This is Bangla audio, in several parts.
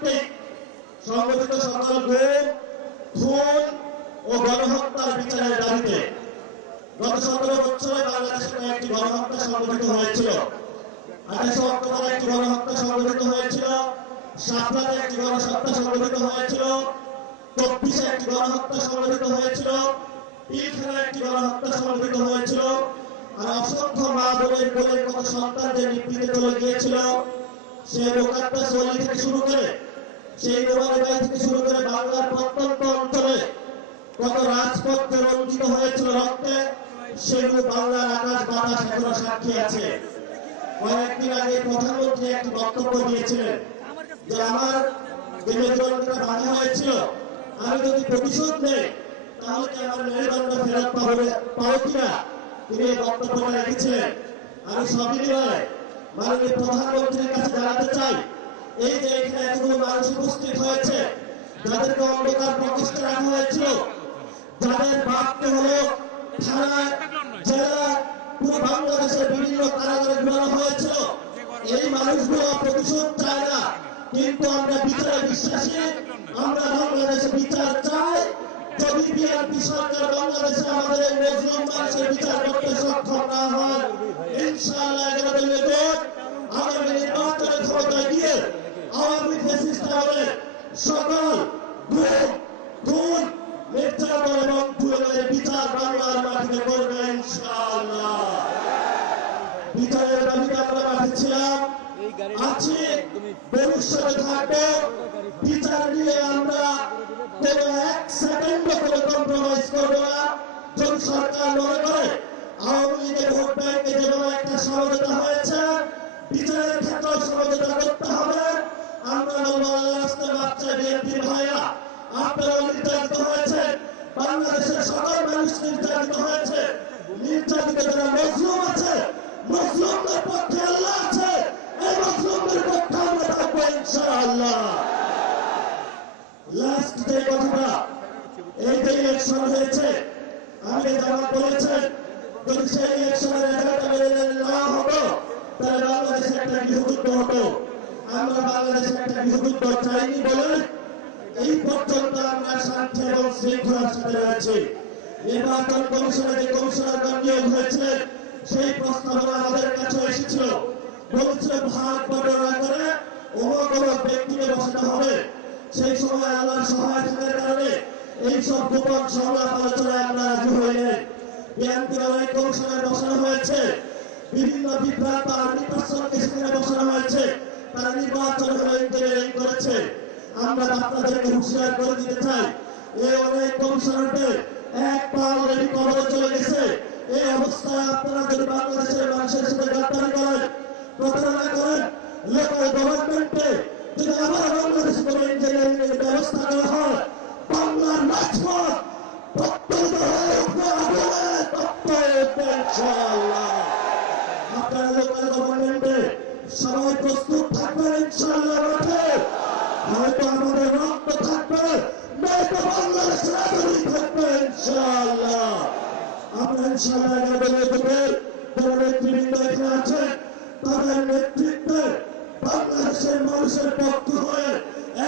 কর্তৃক সংগঠিত সকল গুম, খুন ও গণহত্যার বিচারের দাবিতে গত 17 বছরে বাংলাদেশে কয়েকটি গণহত্যা সংগঠিত হয়েছিল। 28 অক্টোবর একটি গণহত্যা সংগঠিত হয়েছিল, শাপলাতে একটি গণহত্যা সংগঠিত হয়েছিল, 24 একটি গণহত্যা সংগঠিত হয়েছিল, পিলখানায় একটি গণহত্যা সংগঠিত হয়েছিল। আর অসংখ্য মা বোনের কোলের কত সন্তানদের নিপীড়িত চলে গিয়েছিল। সেই মোকাদ্দাস ওয়ালি থেকে শুরু করে, সেই নোমানের গায়ে থেকে শুরু করে বাংলার প্রত্যন্ত অঞ্চলে কত রাজপথে রঞ্জিত হয়েছিল রক্তে, সেগুলো বাংলার আকাশ বাতাস এখনো সাক্ষী আছে। কয়েকদিন আগে প্রধানমন্ত্রী একটি বক্তব্য দিয়েছিলেন যে আমার যে মেরুদণ্ডটা ভাঙা হয়েছিল, আমি যদি প্রতিশোধ নেই তাহলে কি আমার মেরুদণ্ড ফেরত পাবো কিনা, তিনি এই বক্তব্যটা রেখেছিলেন। আমি সবিনয়ে মাননীয় প্রধানমন্ত্রীর কাছে জানাতে চাই, এই যে এখানে এতগুলো মানুষ উপস্থিত হয়েছে, যাদেরকে অন্ধকার প্রকোষ্ঠে রাখা হয়েছিল, যাদের বাপকে হলো থানায়, জেলা, পুরো বাংলাদেশের বিভিন্ন কারাগারে ঢুকানো হয়েছিল, এই মানুষগুলো প্রতিশোধ চায় না, কিন্তু আমরা বিচারে বিশ্বাসী। আমরা বাংলাদেশে বিচার চাই। যদি বিএনপি সরকার বাংলাদেশে আমাদের এই মজলুম মানুষের বিচার করতে সক্ষম না হয়, ইনশাআল্লাহ 11 দলীয় জোট আগামী নির্বাচনে ক্ষমতায় গিয়ে আওয়ামী ফ্যাসিস্ট আমলের সকল খুন, নির্যাতন এবং জুলুমের বিচার বাংলার মাটিতে করবে ইনশাআল্লাহ। বিচারের দাবিতে আমরা মাঠে ছিলাম, আছি, ভবিষ্যতে থাকবো। বিচার নিয়ে আমরা কোনো এক সেকেন্ডও কোনো কম্প্রোমাইজ করবো না। যদি সরকার মনে করে আওয়ামী লীগের ভোট ব্যাংকে যেমন একটা সমঝোতা হয়েছে, বিচারের ক্ষেত্রে সমঝোতা করতে হবে। আমরা রাস্তার বাচ্চা বিএনপির ভাইয়া, আপনারা নির্যাতিত হয়েছে, বাংলাদেশের সকল মানুষ নির্যাতিত হয়েছে। নির্যাতিত যারা মজলুম আছে, মজলুমদের পক্ষে আল্লাহ আছে, এই মজলুমদের পক্ষে আমরা থাকবো ইনশাআল্লাহ। লাস্ট যে কথাটা, এই যে ইলেকশন হয়েছে, আমি যেমন বলেছেন, যদি সেই ইলেকশনের রেজাল্ট মেনে না হতো তাহলে বাংলাদেশে একটা গৃহযুদ্ধ হতো। আমরা বাংলাদেশে একটা গৃহযুদ্ধ চাইনি বলে এই পর্যন্ত আমরা শান্তি এবং শৃঙ্খলার সাথে রয়েছি। নির্বাচন কমিশনে যে কমিশনারগণ নিয়োগ হয়েছিলেন, সেই প্রস্তাবনা আমাদের কাছে এসেছিল, বলেছিল ভাগ বর্ণনা করে অমুক অমুক ব্যক্তিকে বসাতে হবে। সেই সময় আল্লাহর সহায়তার কারণে এইসব গোপন সংলাপ আলোচনায় আমরা রাজি হইলেন। বিএনপির অনেক কমিশনার বসানো হয়েছে, বিভিন্ন বিভ্রান্ত আর্মি পার্সনকে সেখানে বসানো হয়েছে, তারা নির্বাচন হলো ইঞ্জিনিয়ারিং করেছে। আমরা আপনাদেরকে হুঁশিয়ার করে দিতে চাই, এই অনেক কমিশনারদের এক পা অলরেডি কবরে চলে গেছে। এই অবস্থায় আপনারা যদি বাংলাদেশের মানুষের সাথে গাদ্দারি করেন, প্রতারণা করেন, লোকাল গভর্নমেন্টে যদি আবার বাংলাদেশে কোনো ইঞ্জিনিয়ারিং এর ব্যবস্থা করা হয়, বাংলার রাজপথ প্রত্যন্ত হয়ে উঠবে, আগুনে তপ্ত উঠবে ইনশাআল্লাহ। আপনারা লোকাল গভর্নমেন্টে সবাই প্রস্তুত থাকবেন ইনশাআল্লাহ। মাঠে হয়তো আমাদের রক্ত থাকবে, নয়তো বাংলাদেশের আগুন থাকবে ইনশাআল্লাহ। আমরা ইনশাআল্লাহ যারা নেতৃবৃন্দ এখানে আছেন, তাদের নেতৃত্বে বাংলাদেশের মানুষের পক্ষ হয়ে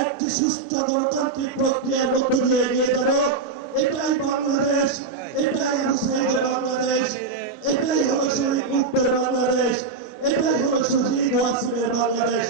একটি সুষ্ঠু গণতান্ত্রিক প্রক্রিয়ার মধ্য দিয়ে এগিয়ে যাব। এটাই বাংলাদেশ, এটাই হুসাইনের বাংলাদেশ, এটাই হলো শহীদ মুক্তের বাংলাদেশ, এটাই হলো শহীদ ওয়াসিমের বাংলাদেশ।